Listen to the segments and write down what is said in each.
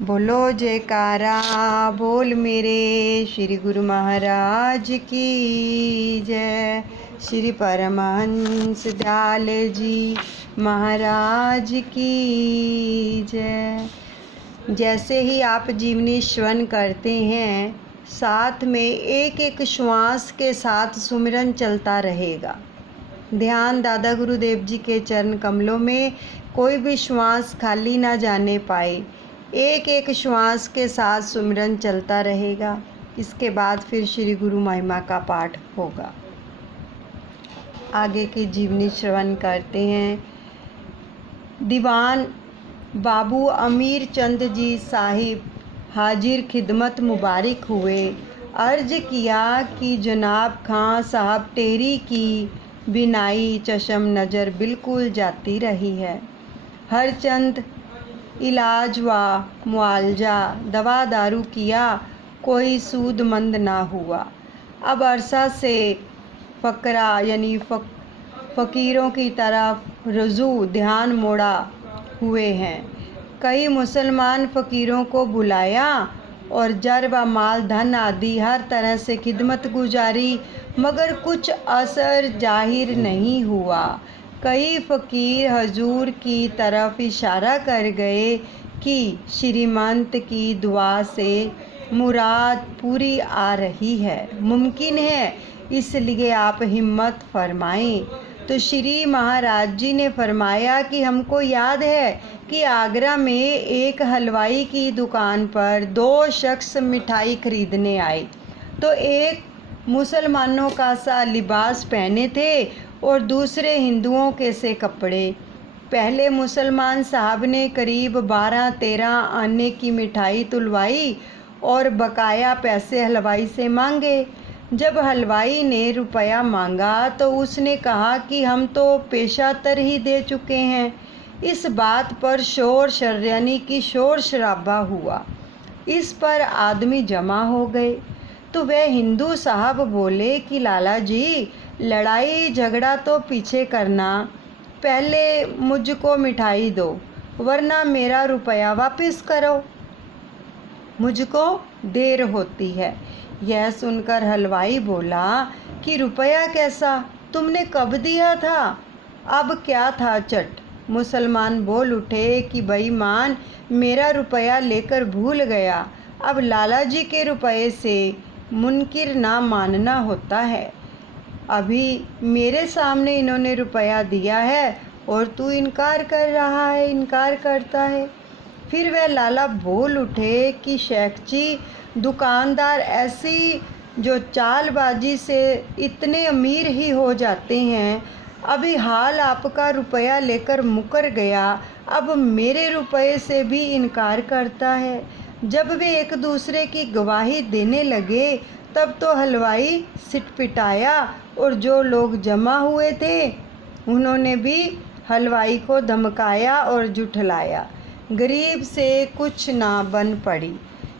बोलो जयकारा बोल मेरे श्री गुरु महाराज की जय। श्री परमहंस दयाल जी महाराज की जय। जैसे ही आप जीवनी श्रवण करते हैं, साथ में एक एक श्वास के साथ सुमिरन चलता रहेगा। ध्यान दादा गुरुदेव जी के चरण कमलों में कोई भी श्वास खाली ना जाने पाए। एक एक श्वास के साथ सुमिरन चलता रहेगा। इसके बाद फिर श्री गुरु महिमा का पाठ होगा। आगे की जीवनी श्रवण करते हैं। दीवान बाबू अमीर चंद जी साहिब हाजिर खिदमत मुबारक हुए। अर्ज किया कि जनाब खां साहब टेरी की बिनाई चशम नज़र बिल्कुल जाती रही है। हर चंद इलाज व मुआलजा दवा दारू किया, कोई सूदमंद ना हुआ। अब अरसा से फ़करा यानी फ़कीरों की तरफ रुजू ध्यान मोड़ा हुए हैं। कई मुसलमान फ़कीरों को बुलाया और जर व माल धन आदि हर तरह से खिदमत गुजारी, मगर कुछ असर जाहिर नहीं हुआ। कई फ़कीर हजूर की तरफ इशारा कर गए कि श्रीमंत की दुआ से मुराद पूरी आ रही है, मुमकिन है, इसलिए आप हिम्मत फरमाएं। तो श्री महाराज जी ने फरमाया कि हमको याद है कि आगरा में एक हलवाई की दुकान पर दो शख्स मिठाई खरीदने आए। तो एक मुसलमानों का सा लिबास पहने थे और दूसरे हिंदुओं के से कपड़े। पहले मुसलमान साहब ने करीब 12-13 आने की मिठाई तुलवाई और बकाया पैसे हलवाई से मांगे। जब हलवाई ने रुपया मांगा तो उसने कहा कि हम तो पेशातर ही दे चुके हैं। इस बात पर शोर शर्रानी की शोर शराबा हुआ। इस पर आदमी जमा हो गए। तो वह हिंदू साहब बोले कि लाला जी, लड़ाई झगड़ा तो पीछे करना, पहले मुझको मिठाई दो, वरना मेरा रुपया वापस करो, मुझको देर होती है। यह सुनकर हलवाई बोला कि रुपया कैसा, तुमने कब दिया था, अब क्या था चट। मुसलमान बोल उठे कि बेईमान, मेरा रुपया लेकर भूल गया, अब लाला जी के रुपये से मुनकिर ना मानना होता है। अभी मेरे सामने इन्होंने रुपया दिया है और तू इनकार कर रहा है, इनकार करता है। फिर वह लाला बोल उठे कि शेख जी, दुकानदार ऐसी जो चालबाजी से इतने अमीर ही हो जाते हैं, अभी हाल आपका रुपया लेकर मुकर गया, अब मेरे रुपये से भी इनकार करता है। जब वे एक दूसरे की गवाही देने लगे तब तो हलवाई सिटपिटाया और जो लोग जमा हुए थे उन्होंने भी हलवाई को धमकाया और जुठलाया। गरीब से कुछ ना बन पड़ी।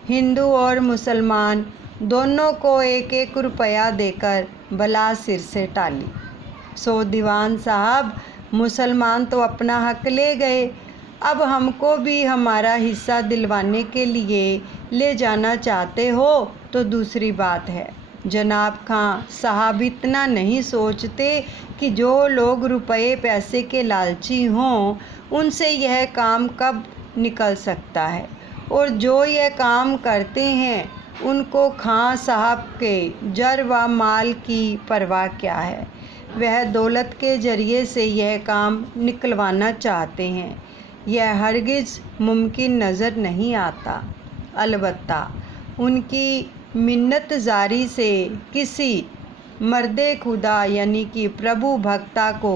हिंदू और मुसलमान दोनों को एक एक रुपया देकर बला सिर से टाली। सो दीवान साहब, मुसलमान तो अपना हक ले गए, अब हमको भी हमारा हिस्सा दिलवाने के लिए ले जाना चाहते हो तो दूसरी बात है। जनाब खां साहब इतना नहीं सोचते कि जो लोग रुपये पैसे के लालची हों उनसे यह काम कब निकल सकता है, और जो यह काम करते हैं उनको खां साहब के जर व माल की परवाह क्या है। वह दौलत के ज़रिए से यह काम निकलवाना चाहते हैं। यह हरगिज़ मुमकिन नज़र नहीं आता। अलबत्ता उनकी मिन्नत जारी से किसी मर्दे खुदा यानी कि प्रभु भक्ता को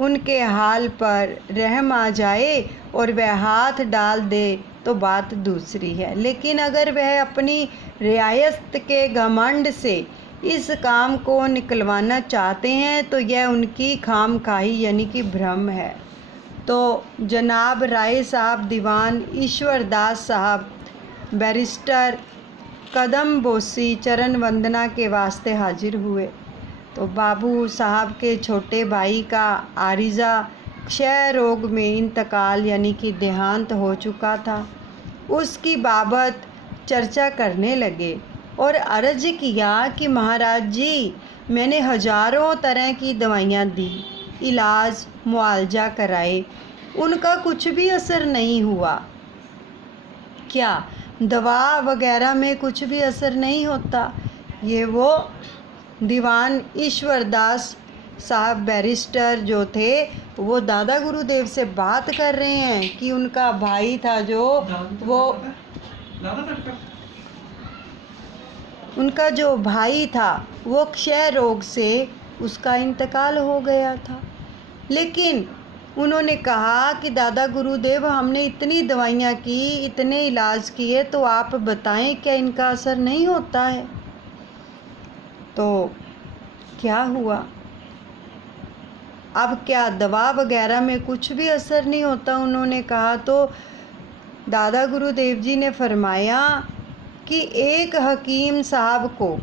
उनके हाल पर रहम आ जाए और वह हाथ डाल दे तो बात दूसरी है। लेकिन अगर वह अपनी रियायत के घमंड से इस काम को निकलवाना चाहते हैं तो यह उनकी खामखाही यानी कि भ्रम है। तो जनाब राय साहब दीवान ईश्वरदास साहब बैरिस्टर कदम बोसी चरण वंदना के वास्ते हाजिर हुए। तो बाबू साहब के छोटे भाई का आरिज़ा क्षय रोग में इंतकाल यानी कि देहांत हो चुका था। उसकी बाबत चर्चा करने लगे और अर्ज किया कि महाराज जी, मैंने हजारों तरह की दवाइयाँ दी, इलाज मुआवजा कराए, उनका कुछ भी असर नहीं हुआ। क्या दवा वगैरह में कुछ भी असर नहीं होता? ये वो दीवान ईश्वरदास साहब बैरिस्टर जो थे, वो दादा गुरुदेव से बात कर रहे हैं कि उनका भाई था उनका जो भाई था वो क्षय रोग से उसका इंतकाल हो गया था। लेकिन उन्होंने कहा कि दादा गुरुदेव, हमने इतनी दवाइयाँ की, इतने इलाज किए, तो आप बताएं क्या इनका असर नहीं होता है? तो क्या हुआ? अब क्या दवा वगैरह में कुछ भी असर नहीं होता? उन्होंने कहा तो दादा गुरुदेव जी ने फरमाया कि एक हकीम साहब को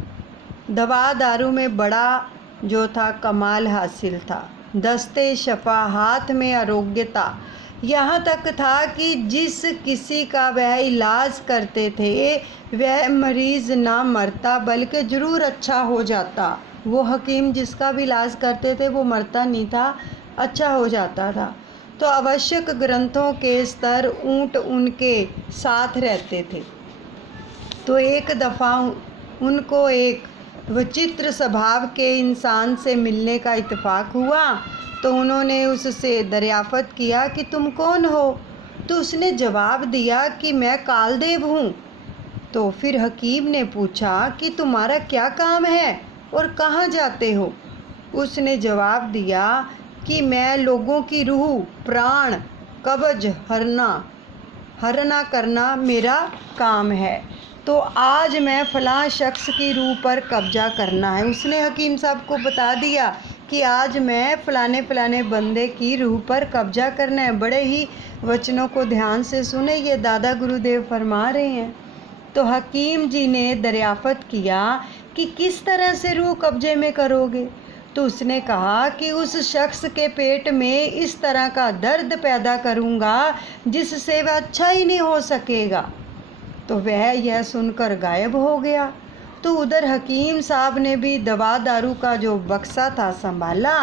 दवा दारू में बड़ा जो था कमाल हासिल था, दस्ते शफा, हाथ में आरोग्यता, यहाँ तक था कि जिस किसी का वह इलाज करते थे वह मरीज़ ना मरता बल्कि ज़रूर अच्छा हो जाता। वो हकीम जिसका भी इलाज करते थे वो मरता नहीं था, अच्छा हो जाता था। तो आवश्यक ग्रंथों के स्तर ऊंट उनके साथ रहते थे। तो एक दफ़ा उनको एक विचित्र स्वभाव के इंसान से मिलने का इत्तेफाक हुआ। तो उन्होंने उससे दरियाफ़त किया कि तुम कौन हो? तो उसने जवाब दिया कि मैं कालदेव हूँ। तो फिर हकीम ने पूछा कि तुम्हारा क्या काम है और कहाँ जाते हो? उसने जवाब दिया कि मैं लोगों की रूह, प्राण, कब्ज हरना करना मेरा काम है। तो आज मैं फ़लाँ शख्स की रूह पर कब्जा करना है। उसने हकीम साहब को बता दिया कि आज मैं फ़लाने बंदे की रूह पर कब्जा करना है। बड़े ही वचनों को ध्यान से सुने, ये दादा गुरुदेव फरमा रहे हैं। तो हकीम जी ने दरियाफ़त किया कि किस तरह से रूह कब्जे में करोगे? तो उसने कहा कि उस शख्स के पेट में इस तरह का दर्द पैदा करूँगा जिससे वह अच्छा ही नहीं हो सकेगा। तो वह यह सुनकर गायब हो गया। तो उधर हकीम साहब ने भी दवा दारू का जो बक्सा था संभाला,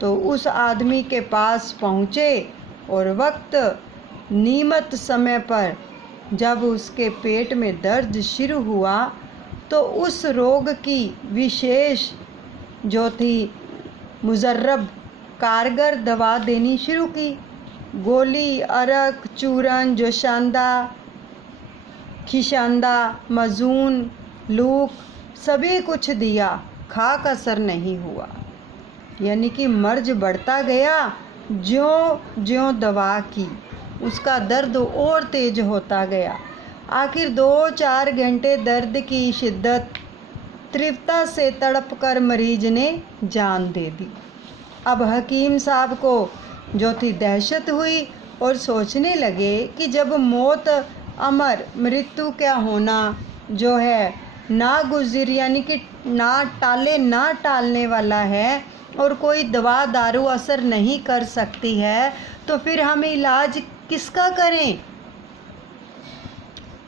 तो उस आदमी के पास पहुँचे और वक्त नियमित समय पर जब उसके पेट में दर्द शुरू हुआ तो उस रोग की विशेष जो थी मुजर्रब कारगर दवा देनी शुरू की। गोली, अरक, चूरन, जोशांदा, खिशांदा, मजून, लूक सभी कुछ दिया, खाक असर नहीं हुआ। यानी कि मर्ज बढ़ता गया। ज्यों ज्यों दवा की उसका दर्द और तेज होता गया। आखिर 2-4 घंटे दर्द की शिद्दत तीव्रता से तड़प कर मरीज ने जान दे दी। अब हकीम साहब को जो थी दहशत हुई और सोचने लगे कि जब मौत अमर, मृत्यु क्या होना जो है ना गुजर, यानी कि ना टालने वाला है और कोई दवा दारू असर नहीं कर सकती है, तो फिर हम इलाज किसका करें?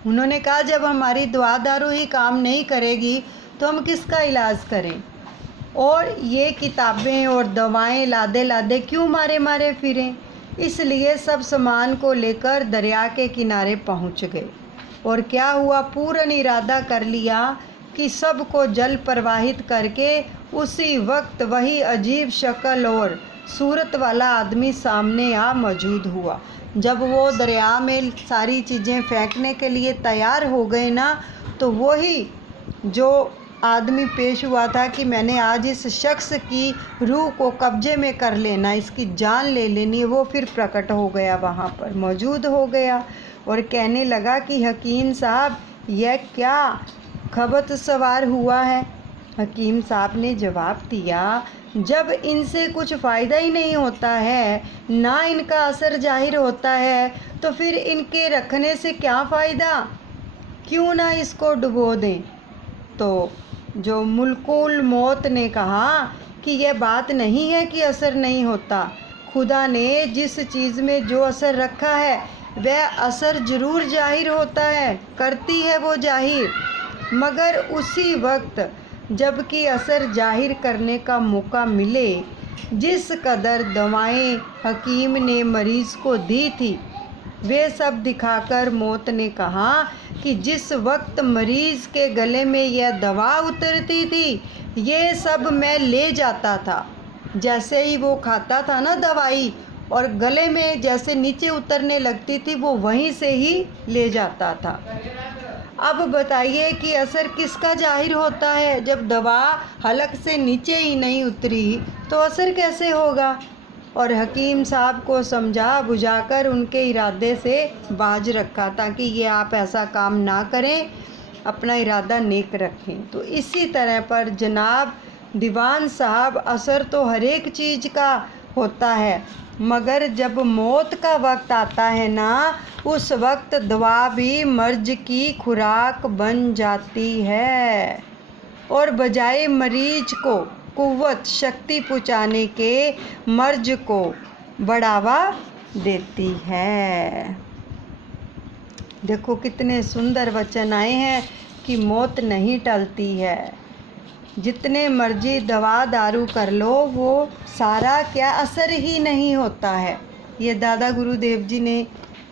उन्होंने कहा जब हमारी दवा दारू ही काम नहीं करेगी तो हम किसका इलाज करें? और ये किताबें और दवाएं लादे लादे क्यों मारे फिरें? इसलिए सब सामान को लेकर दरिया के किनारे पहुंच गए। और क्या हुआ, पूर्ण इरादा कर लिया कि सबको जल प्रवाहित करके उसी वक्त वही अजीब शक्ल और सूरत वाला आदमी सामने आ मौजूद हुआ। जब वो दरिया में सारी चीज़ें फेंकने के लिए तैयार हो गए ना, तो वही जो आदमी पेश हुआ था कि मैंने आज इस शख्स की रूह को कब्जे में कर लेना, इसकी जान ले लेनी है, वो फिर प्रकट हो गया, वहाँ पर मौजूद हो गया और कहने लगा कि हकीम साहब यह क्या खबत सवार हुआ है? हकीम साहब ने जवाब दिया, जब इनसे कुछ फ़ायदा ही नहीं होता है, ना इनका असर जाहिर होता है, तो फिर इनके रखने से क्या फ़ायदा? क्यों ना इसको डुबो दें। तो जो मुल्कुल मौत ने कहा कि यह बात नहीं है कि असर नहीं होता, खुदा ने जिस चीज़ में जो असर रखा है वह असर जरूर जाहिर होता है, करती है वो जाहिर, मगर उसी वक्त जबकि असर जाहिर करने का मौका मिले, जिस कदर दवाएं हकीम ने मरीज़ को दी थी, वे सब दिखाकर मौत ने कहा कि जिस वक्त मरीज़ के गले में यह दवा उतरती थी, ये सब मैं ले जाता था। जैसे ही वो खाता था ना दवाई, और गले में जैसे नीचे उतरने लगती थी, वो वहीं से ही ले जाता था। अब बताइए कि असर किसका जाहिर होता है? जब दवा हलक से नीचे ही नहीं उतरी तो असर कैसे होगा? और हकीम साहब को समझा बुझाकर उनके इरादे से बाज रखा, ताकि ये आप ऐसा काम ना करें, अपना इरादा नेक रखें। तो इसी तरह पर जनाब दीवान साहब, असर तो हर एक चीज़ का होता है, मगर जब मौत का वक्त आता है ना, उस वक्त दवा भी मर्ज की खुराक बन जाती है और बजाय मरीज को कुव्वत शक्ति पहुँचाने के मर्ज को बढ़ावा देती है। देखो कितने सुंदर वचन आए हैं कि मौत नहीं टलती है, जितने मर्जी दवा दारू कर लो, वो सारा क्या असर ही नहीं होता है। ये दादा गुरुदेव जी ने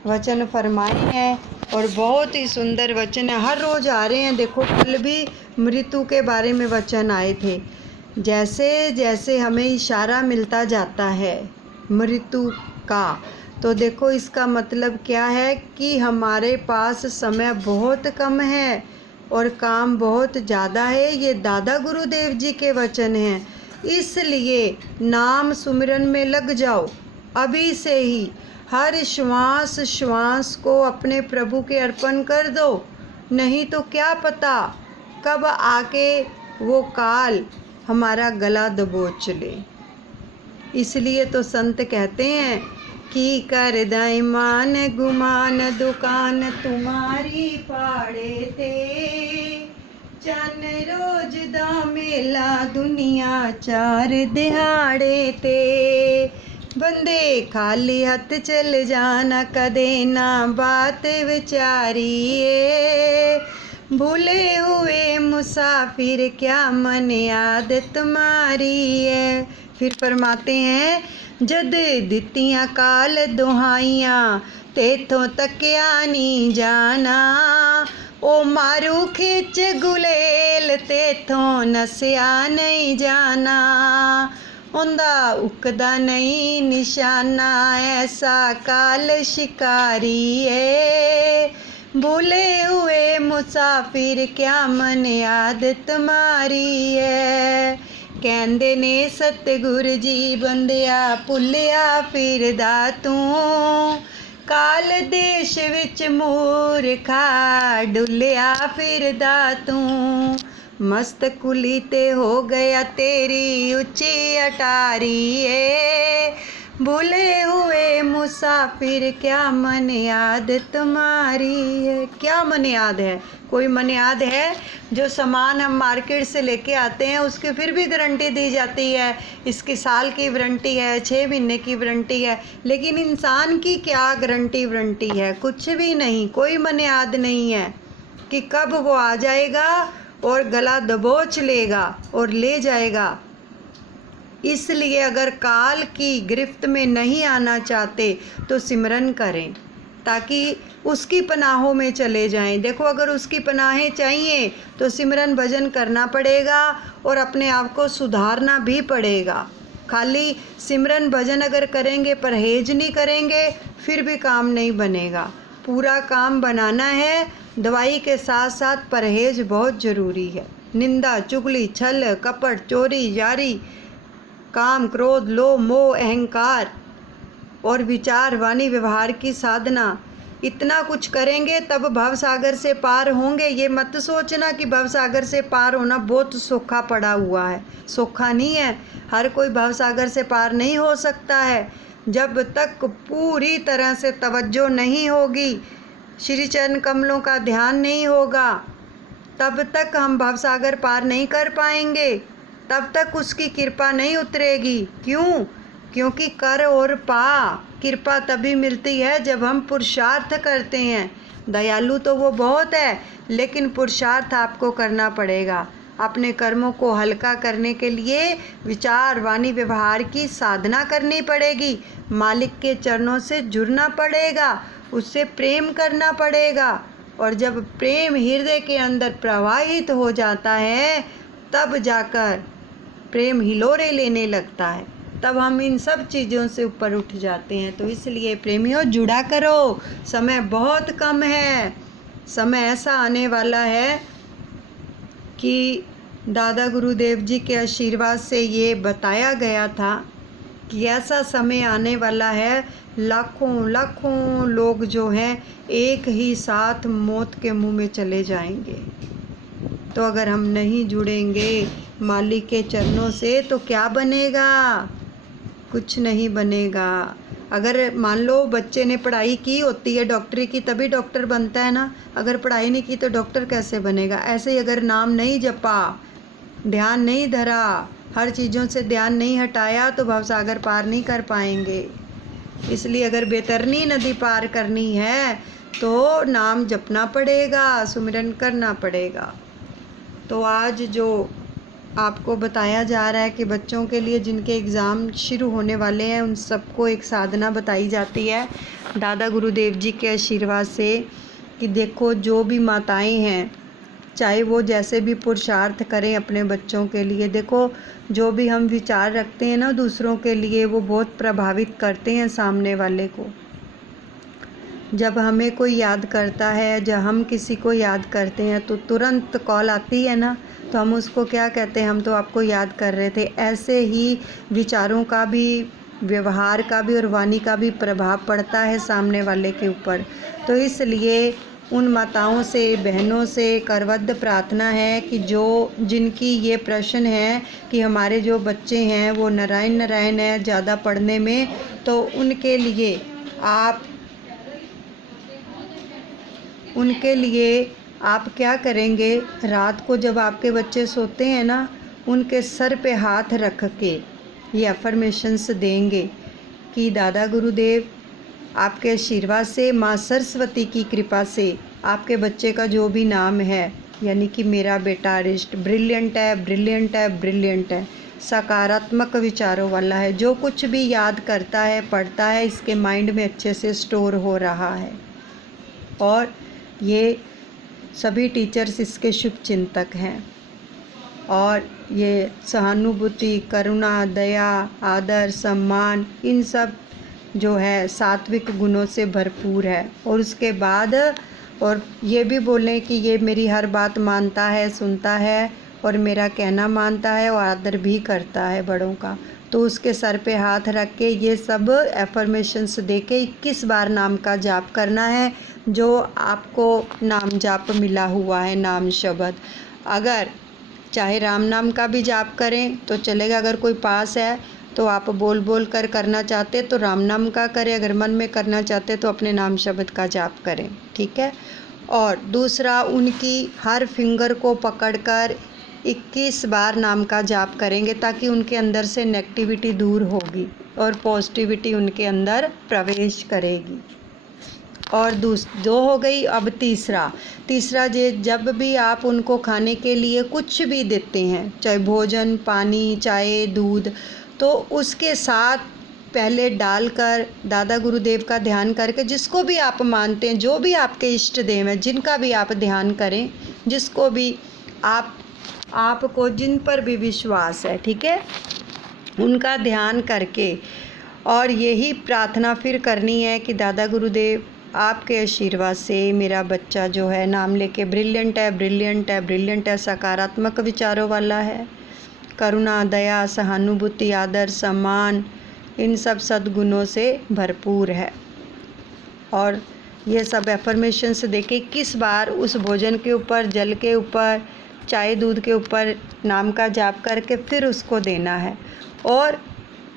वचन फरमाए हैं और बहुत ही सुंदर वचन है। हर रोज़ आ रहे हैं। देखो कल भी मृत्यु के बारे में वचन आए थे। जैसे जैसे हमें इशारा मिलता जाता है मृत्यु का, तो देखो इसका मतलब क्या है कि हमारे पास समय बहुत कम है और काम बहुत ज़्यादा है। ये दादा गुरुदेव जी के वचन हैं। इसलिए नाम सुमिरन में लग जाओ अभी से ही। हर श्वास श्वास को अपने प्रभु के अर्पण कर दो, नहीं तो क्या पता कब आके वो काल हमारा गला दबोच ले। इसलिए तो संत कहते हैं कि कर दाई मान गुमान दुकान तुम्हारी पाड़े थे, चन रोज दा मेला दुनिया चार दिहाड़े ते। बंदे खाली हथ चल जाना कदे ना बात विचारिए, भूले हुए मुसाफिर क्या मन याद तुम्हारी है। फिर फरमाते हैं जद दित्तियां काल दुहाइयां तेथों तकिया नहीं जाना, ओ मारू खिच गुलेल तेथों नसिया नहीं जाना, उंदा उकदा नहीं निशाना ऐसा काल शिकारी है, भूले हुए मुसाफिर क्या मन याद तुम्हारी है। कहंदे ने सतगुर जी बंदिया भुलिया फिरदा तू, काल देश विच मूर्खा डुलिया फिरदा तू, मस्त कुली ते हो गया तेरी ऊंची अटारी है, भूले हुए मुसाफिर क्या मन याद तुम्हारी है। क्या मन याद है? कोई मन याद है? जो सामान हम मार्केट से लेके आते हैं उसकी फिर भी गारंटी दी जाती है, इसकी साल की वारंटी है, 6 महीने की वारंटी है, लेकिन इंसान की क्या गारंटी वारंटी है? कुछ भी नहीं। कोई मन याद नहीं है कि कब वो आ जाएगा और गला दबोच लेगा और ले जाएगा। इसलिए अगर काल की गिरफ्त में नहीं आना चाहते तो सिमरन करें, ताकि उसकी पनाहों में चले जाएं। देखो अगर उसकी पनाहें चाहिए तो सिमरन भजन करना पड़ेगा और अपने आप को सुधारना भी पड़ेगा। खाली सिमरन भजन अगर करेंगे, परहेज नहीं करेंगे, फिर भी काम नहीं बनेगा। पूरा काम बनाना है, दवाई के साथ साथ परहेज बहुत ज़रूरी है। निंदा चुगली छल कपट चोरी यारी काम क्रोध लोभ मोह अहंकार और विचार वाणी व्यवहार की साधना, इतना कुछ करेंगे तब भवसागर से पार होंगे। ये मत सोचना कि भवसागर से पार होना बहुत सोखा पड़ा हुआ है, सोखा नहीं है। हर कोई भवसागर से पार नहीं हो सकता है। जब तक पूरी तरह से तवज्जो नहीं होगी, श्री चरण कमलों का ध्यान नहीं होगा, तब तक हम भवसागर पार नहीं कर पाएंगे, तब तक उसकी कृपा नहीं उतरेगी। क्यों? क्योंकि कर और पा कृपा तभी मिलती है जब हम पुरुषार्थ करते हैं। दयालु तो वो बहुत है, लेकिन पुरुषार्थ आपको करना पड़ेगा। अपने कर्मों को हल्का करने के लिए विचार, वाणी, व्यवहार की साधना करनी पड़ेगी। मालिक के चरणों से जुड़ना पड़ेगा, उससे प्रेम करना पड़ेगा। और जब प्रेम हृदय के अंदर प्रवाहित हो जाता है, तब जाकर प्रेम हिलोरे लेने लगता है, तब हम इन सब चीज़ों से ऊपर उठ जाते हैं। तो इसलिए प्रेमियों, जुड़ा करो। समय बहुत कम है। समय ऐसा आने वाला है कि दादा गुरुदेव जी के आशीर्वाद से ये बताया गया था कि ऐसा समय आने वाला है, लाखों लाखों लोग जो हैं एक ही साथ मौत के मुंह में चले जाएंगे। तो अगर हम नहीं जुड़ेंगे मालिक के चरणों से तो क्या बनेगा? कुछ नहीं बनेगा। अगर मान लो बच्चे ने पढ़ाई की होती है डॉक्टरी की, तभी डॉक्टर बनता है ना। अगर पढ़ाई नहीं की तो डॉक्टर कैसे बनेगा? ऐसे ही अगर नाम नहीं जपा, ध्यान नहीं धरा, हर चीज़ों से ध्यान नहीं हटाया, तो भवसागर पार नहीं कर पाएंगे। इसलिए अगर बैतरनी नदी पार करनी है तो नाम जपना पड़ेगा, सुमिरन करना पड़ेगा। तो आज जो आपको बताया जा रहा है कि बच्चों के लिए जिनके एग्ज़ाम शुरू होने वाले हैं, उन सबको एक साधना बताई जाती है दादा गुरुदेव जी के आशीर्वाद से कि देखो, जो भी माताएं हैं, चाहे वो जैसे भी पुरुषार्थ करें अपने बच्चों के लिए, देखो जो भी हम विचार रखते हैं ना दूसरों के लिए, वो बहुत प्रभावित करते हैं सामने वाले को। जब हमें कोई याद करता है, जब हम किसी को याद करते हैं तो तुरंत कॉल आती है ना, तो हम उसको क्या कहते हैं? हम तो आपको याद कर रहे थे। ऐसे ही विचारों का भी, व्यवहार का भी और वाणी का भी प्रभाव पड़ता है सामने वाले के ऊपर। तो इसलिए उन माताओं से, बहनों से करवद्ध प्रार्थना है कि जो जिनकी ये प्रश्न है कि हमारे जो बच्चे हैं वो नारायण नारायण है ज़्यादा पढ़ने में, तो उनके लिए आप क्या करेंगे? रात को जब आपके बच्चे सोते हैं ना, उनके सर पे हाथ रख के ये अफर्मेशंस देंगे कि दादा गुरुदेव आपके आशीर्वाद से, माँ सरस्वती की कृपा से, आपके बच्चे का जो भी नाम है, यानी कि मेरा बेटा अरिष्ट ब्रिलियंट है, ब्रिलियंट है, ब्रिलियंट है, सकारात्मक विचारों वाला है, जो कुछ भी याद करता है, पढ़ता है, इसके माइंड में अच्छे से स्टोर हो रहा है। और ये सभी टीचर्स इसके शुभ चिंतक हैं। और ये सहानुभूति, करुणा, दया, आदर, सम्मान, इन सब जो है सात्विक गुणों से भरपूर है। और उसके बाद और ये भी बोलें कि ये मेरी हर बात मानता है, सुनता है और मेरा कहना मानता है और आदर भी करता है बड़ों का। तो उसके सर पे हाथ रख के ये सब एफर्मेशंस दे के 21 बार नाम का जाप करना है, जो आपको नाम जाप मिला हुआ है, नाम शब्द। अगर चाहे राम नाम का भी जाप करें तो चलेगा, अगर कोई पास है तो आप बोल बोल कर करना चाहते तो राम नाम का करें, अगर मन में करना चाहते तो अपने नाम शब्द का जाप करें, ठीक है। और दूसरा, उनकी हर फिंगर को पकड़कर 21 बार नाम का जाप करेंगे, ताकि उनके अंदर से नेगेटिविटी दूर होगी और पॉजिटिविटी उनके अंदर प्रवेश करेगी। और दो हो गई। अब तीसरा जब भी आप उनको खाने के लिए कुछ भी देते हैं, चाहे भोजन, पानी, चाय, दूध, तो उसके साथ पहले डालकर दादा गुरुदेव का ध्यान करके, जिसको भी आप मानते हैं, जो भी आपके इष्ट देव हैं, जिनका भी आप ध्यान करें, जिसको भी आपको जिन पर भी विश्वास है, ठीक है, उनका ध्यान करके और यही प्रार्थना फिर करनी है कि दादा गुरुदेव आपके आशीर्वाद से मेरा बच्चा जो है नाम लेके ब्रिलियंट है, ब्रिलियंट है, ब्रिलियंट है, सकारात्मक विचारों वाला है, करुणा, दया, सहानुभूति, आदर, सम्मान, इन सब सद्गुणों से भरपूर है। और ये सब एफर्मेशंस देके 21 बार उस भोजन के ऊपर, जल के ऊपर, चाय दूध के ऊपर नाम का जाप करके फिर उसको देना है। और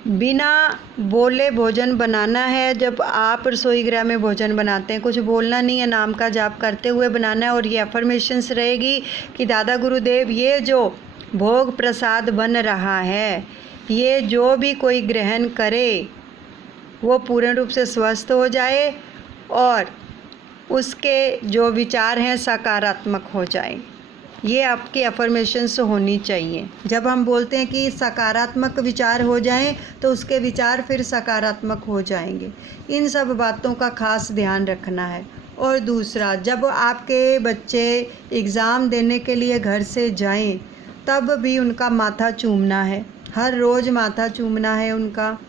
बिना बोले भोजन बनाना है। जब आप रसोई गृह में भोजन बनाते हैं, कुछ बोलना नहीं है, नाम का जाप करते हुए बनाना है। और ये अफर्मेशंस रहेगी कि दादा गुरुदेव, ये जो भोग प्रसाद बन रहा है, ये जो भी कोई ग्रहण करे वो पूर्ण रूप से स्वस्थ हो जाए और उसके जो विचार हैं सकारात्मक हो जाए। ये आपकी अफर्मेशंस होनी चाहिए। जब हम बोलते हैं कि सकारात्मक विचार हो जाएं तो उसके विचार फिर सकारात्मक हो जाएंगे। इन सब बातों का खास ध्यान रखना है। और दूसरा, जब आपके बच्चे एग्ज़ाम देने के लिए घर से जाएं तब भी उनका माथा चूमना है, हर रोज़ माथा चूमना है उनका,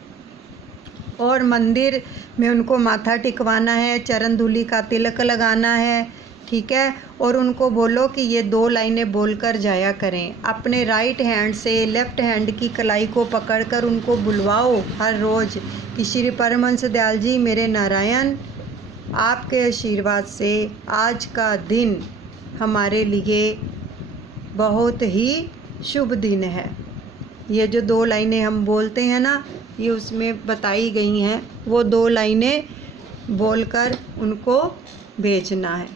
और मंदिर में उनको माथा टिकवाना है, चरण धूलि का तिलक लगाना है, ठीक है। और उनको बोलो कि ये 2 लाइनें बोलकर जाया करें। अपने राइट हैंड से लेफ़्ट हैंड की कलाई को पकड़कर उनको बुलवाओ हर रोज़ कि श्री परमहंस दयाल जी मेरे नारायण, आपके आशीर्वाद से आज का दिन हमारे लिए बहुत ही शुभ दिन है। ये जो 2 लाइनें हम बोलते हैं ना, ये उसमें बताई गई हैं। वो 2 लाइनें बोलकर उनको भेजना है।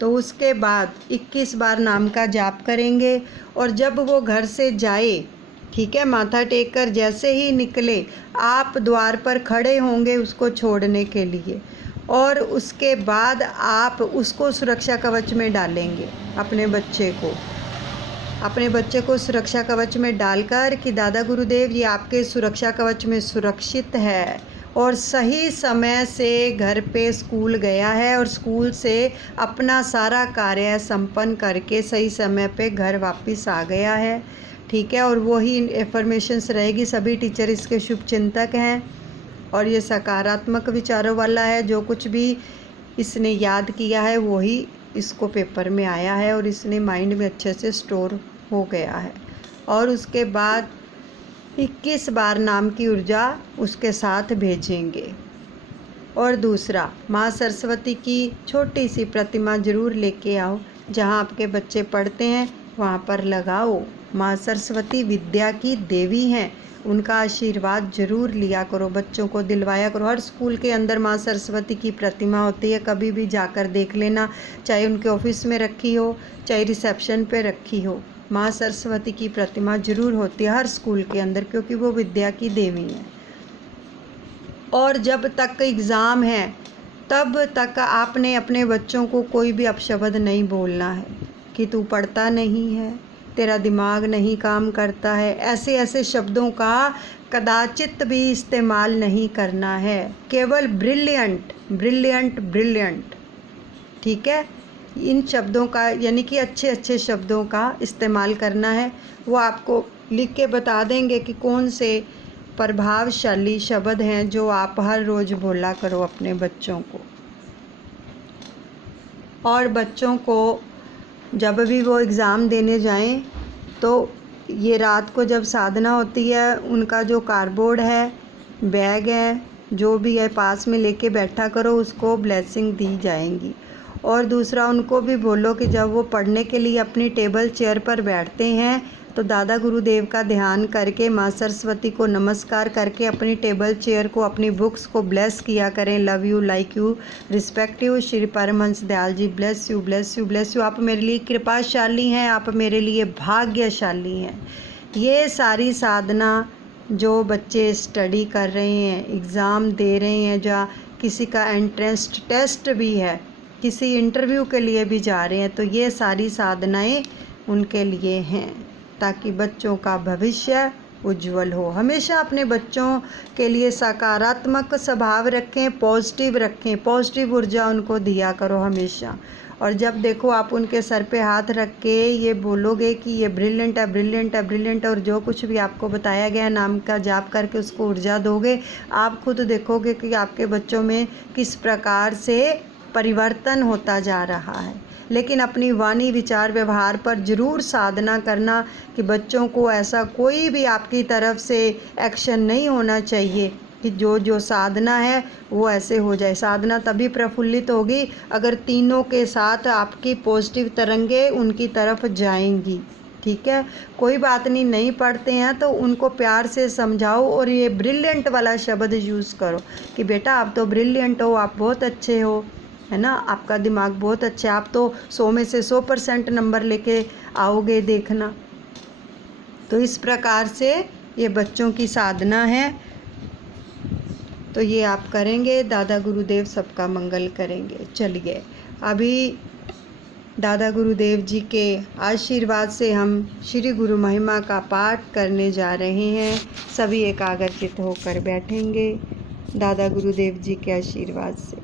तो उसके बाद 21 बार नाम का जाप करेंगे। और जब वो घर से जाए, ठीक है, माथा टेक कर जैसे ही निकले, आप द्वार पर खड़े होंगे उसको छोड़ने के लिए, और उसके बाद आप उसको सुरक्षा कवच में डालेंगे। अपने बच्चे को सुरक्षा कवच में डालकर कि दादा गुरुदेव ये आपके सुरक्षा कवच में सुरक्षित है और सही समय से घर पे स्कूल गया है और स्कूल से अपना सारा कार्य संपन्न करके सही समय पे घर वापस आ गया है, ठीक है। और वही एफर्मेशंस रहेगी। सभी टीचर इसके शुभचिंतक हैं और ये सकारात्मक विचारों वाला है। जो कुछ भी इसने याद किया है वही इसको पेपर में आया है और इसने माइंड में अच्छे से स्टोर हो गया है। और उसके बाद 21 बार नाम की ऊर्जा उसके साथ भेजेंगे। और दूसरा, माँ सरस्वती की छोटी सी प्रतिमा ज़रूर लेके आओ। जहाँ आपके बच्चे पढ़ते हैं वहाँ पर लगाओ। माँ सरस्वती विद्या की देवी हैं, उनका आशीर्वाद ज़रूर लिया करो, बच्चों को दिलवाया करो। हर स्कूल के अंदर माँ सरस्वती की प्रतिमा होती है, कभी भी जाकर देख लेना, चाहे उनके ऑफिस में रखी हो चाहे रिसेप्शन पे रखी हो। माँ सरस्वती की प्रतिमा ज़रूर होती है हर स्कूल के अंदर, क्योंकि वो विद्या की देवी हैं। और जब तक एग्ज़ाम है तब तक आपने अपने बच्चों को कोई भी अपशब्द नहीं बोलना है कि तू पढ़ता नहीं है, तेरा दिमाग नहीं काम करता है। ऐसे ऐसे शब्दों का कदाचित भी इस्तेमाल नहीं करना है। केवल ब्रिलियंट ब्रिलियंट ब्रिलियंट, ठीक है, इन शब्दों का यानी कि अच्छे अच्छे शब्दों का इस्तेमाल करना है। वो आपको लिख के बता देंगे कि कौन से प्रभावशाली शब्द हैं जो आप हर रोज़ बोला करो अपने बच्चों को। और बच्चों को जब भी वो एग्ज़ाम देने जाएं तो ये रात को जब साधना होती है, उनका जो कार्डबोर्ड है, बैग है, जो भी है पास में लेके बैठा करो, उसको ब्लेसिंग दी जाएंगी। और दूसरा, उनको भी बोलो कि जब वो पढ़ने के लिए अपनी टेबल चेयर पर बैठते हैं तो दादा गुरुदेव का ध्यान करके, माँ सरस्वती को नमस्कार करके अपनी टेबल चेयर को, अपनी बुक्स को ब्लेस किया करें। Love you, like you, respect you, Shri Paramhans Dayal ji bless you bless you bless you. आप मेरे लिए कृपाशाली हैं, आप मेरे लिए भाग्यशाली हैं। ये सारी साधना जो बच्चे स्टडी कर रहे हैं, एग्ज़ाम दे रहे हैं, जहाँ किसी का एंट्रेंस टेस्ट भी है, किसी इंटरव्यू के लिए भी जा रहे हैं, तो ये सारी साधनाएं उनके लिए हैं ताकि बच्चों का भविष्य उज्जवल हो। हमेशा अपने बच्चों के लिए सकारात्मक स्वभाव रखें, पॉजिटिव रखें, पॉजिटिव ऊर्जा उनको दिया करो हमेशा। और जब देखो आप उनके सर पे हाथ रख के ये बोलोगे कि ये ब्रिलियंट है ब्रिलियंट है ब्रिलियंट, और जो कुछ भी आपको बताया गया नाम का जाप करके उसको ऊर्जा दोगे, आप खुद देखोगे कि आपके बच्चों में किस प्रकार से परिवर्तन होता जा रहा है। लेकिन अपनी वाणी, विचार, व्यवहार पर ज़रूर साधना करना कि बच्चों को ऐसा कोई भी आपकी तरफ से एक्शन नहीं होना चाहिए कि जो साधना है वो ऐसे हो जाए। साधना तभी प्रफुल्लित होगी अगर तीनों के साथ आपकी पॉजिटिव तरंगे उनकी तरफ जाएंगी, ठीक है। कोई बात नहीं, नहीं पढ़ते हैं तो उनको प्यार से समझाओ और ये ब्रिलियंट वाला शब्द यूज़ करो कि बेटा आप तो ब्रिलियंट हो, आप बहुत अच्छे हो, है ना, आपका दिमाग बहुत अच्छा है, आप तो 100 में से 100% नंबर लेके आओगे, देखना। तो इस प्रकार से ये बच्चों की साधना है। तो ये आप करेंगे, दादा गुरुदेव सबका मंगल करेंगे। चलिए अभी दादा गुरुदेव जी के आशीर्वाद से हम श्री गुरु महिमा का पाठ करने जा रहे हैं। सभी एकाग्रचित होकर बैठेंगे दादा गुरुदेव जी के आशीर्वाद से।